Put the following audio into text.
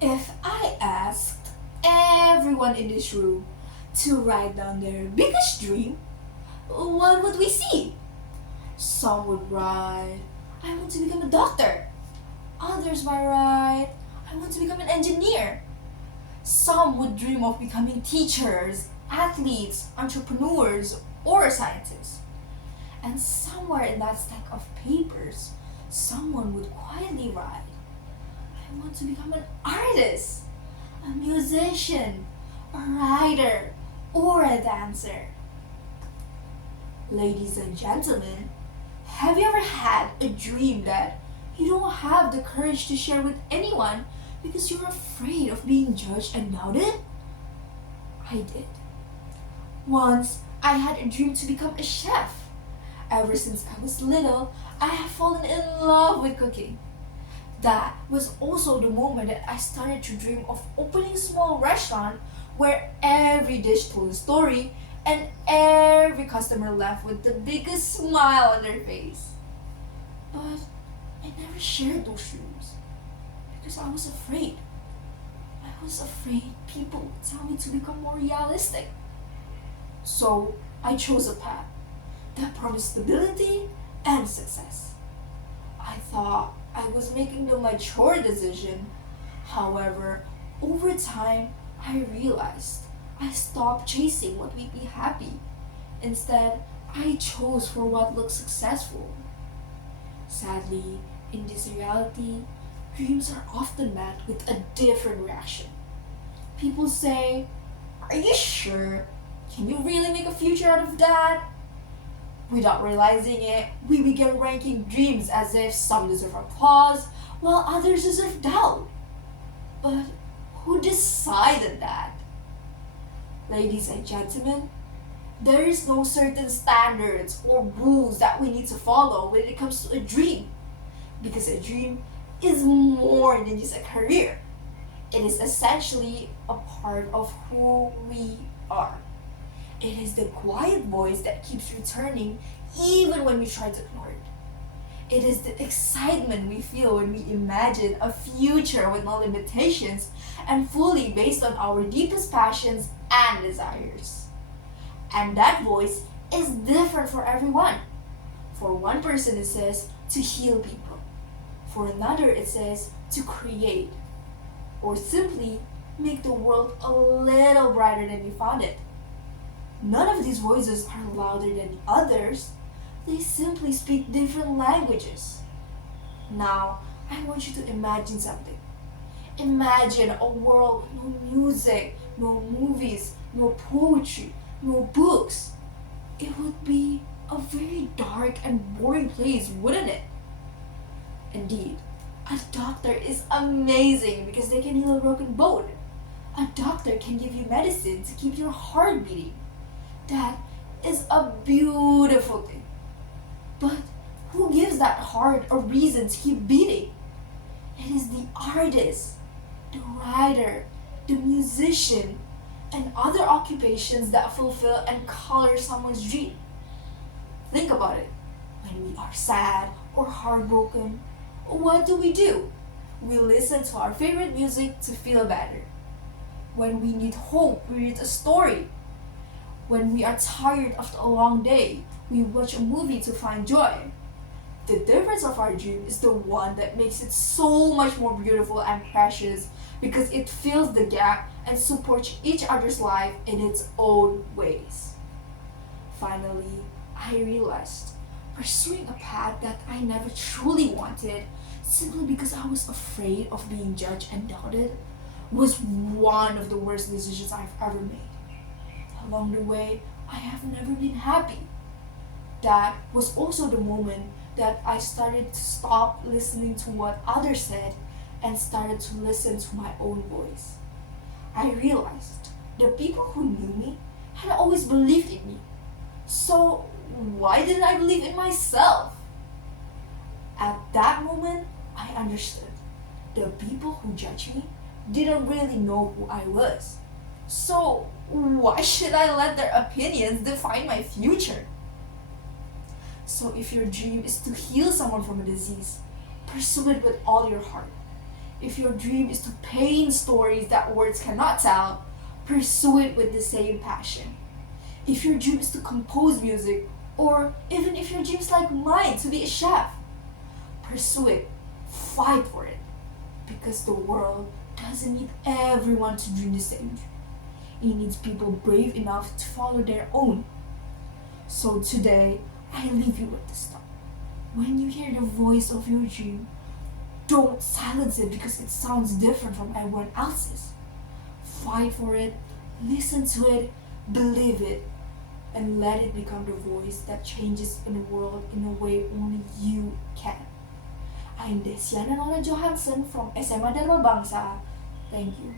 If I asked everyone in this room to write down their biggest dream, what would we see? Some would write, I want to become a doctor. Others might write, I want to become an engineer. Some would dream of becoming teachers, athletes, entrepreneurs, or scientists. And somewhere in that stack of papers, someone would quietly write, I want to become an artist, a musician, a writer, or a dancer. Ladies and gentlemen, have you ever had a dream that you don't have the courage to share with anyone because you're afraid of being judged and doubted? I did. Once, I had a dream to become a chef. Ever since I was little, I have fallen in love with cooking. That was also the moment that I started to dream of opening a small restaurant where every dish told a story and every customer left with the biggest smile on their face. But I never shared those dreams because I was afraid. I was afraid people would tell me to become more realistic. So I chose a path that promised stability and success. I thought I was making the mature decision. However, over time, I realized I stopped chasing what made me happy. Instead, I chose for what looked successful. Sadly, in this reality, dreams are often met with a different reaction. People say, are you sure? Can you really make a future out of that? Without realizing it, we began ranking dreams as if some deserve applause while others deserve doubt. But who decided that? Ladies and gentlemen, there is no certain standards or rules that we need to follow when it comes to a dream. Because a dream is more than just a career. It is essentially a part of who we are. It is the quiet voice that keeps returning even when we try to ignore it. It is the excitement we feel when we imagine a future with no limitations and fully based on our deepest passions and desires. And that voice is different for everyone. For one person, it says to heal people. For another, it says to create. Or simply make the world a little brighter than we found it. None of these voices are louder than others. They simply speak different languages. Now, I want you to imagine something. Imagine a world with no music, no movies, no poetry, no books. It would be a very dark and boring place, wouldn't it? Indeed, a doctor is amazing because they can heal a broken bone. A doctor can give you medicine to keep your heart beating. That is a beautiful thing. But who gives that heart a reason to keep beating? It is the artist, the writer, the musician, and other occupations that fulfill and color someone's dream. Think about it. When we are sad or heartbroken, what do? We listen to our favorite music to feel better. When we need hope, we read a story. When we are tired after a long day, we watch a movie to find joy. The difference of our dream is the one that makes it so much more beautiful and precious because it fills the gap and supports each other's life in its own ways. Finally, I realized pursuing a path that I never truly wanted simply because I was afraid of being judged and doubted was one of the worst decisions I've ever made. Along the way, I have never been happy. That was also the moment that I started to stop listening to what others said and started to listen to my own voice. I realized the people who knew me had always believed in me. So why didn't I believe in myself? At that moment, I understood. The people who judged me didn't really know who I was. So why should I let their opinions define my future? So if your dream is to heal someone from a disease, pursue it with all your heart. If your dream is to paint stories that words cannot tell, pursue it with the same passion. If your dream is to compose music, or even if your dream is like mine to be a chef, pursue it, fight for it. Because the world doesn't need everyone to dream the same dream. It needs people brave enough to follow their own. So today, I leave you with this thought. When you hear the voice of your dream, don't silence it because it sounds different from everyone else's. Fight for it, listen to it, believe it, and let it become the voice that changes in the world in a way only you can. I'm Desiana Johansson from SMA Darma Bangsa. Thank you.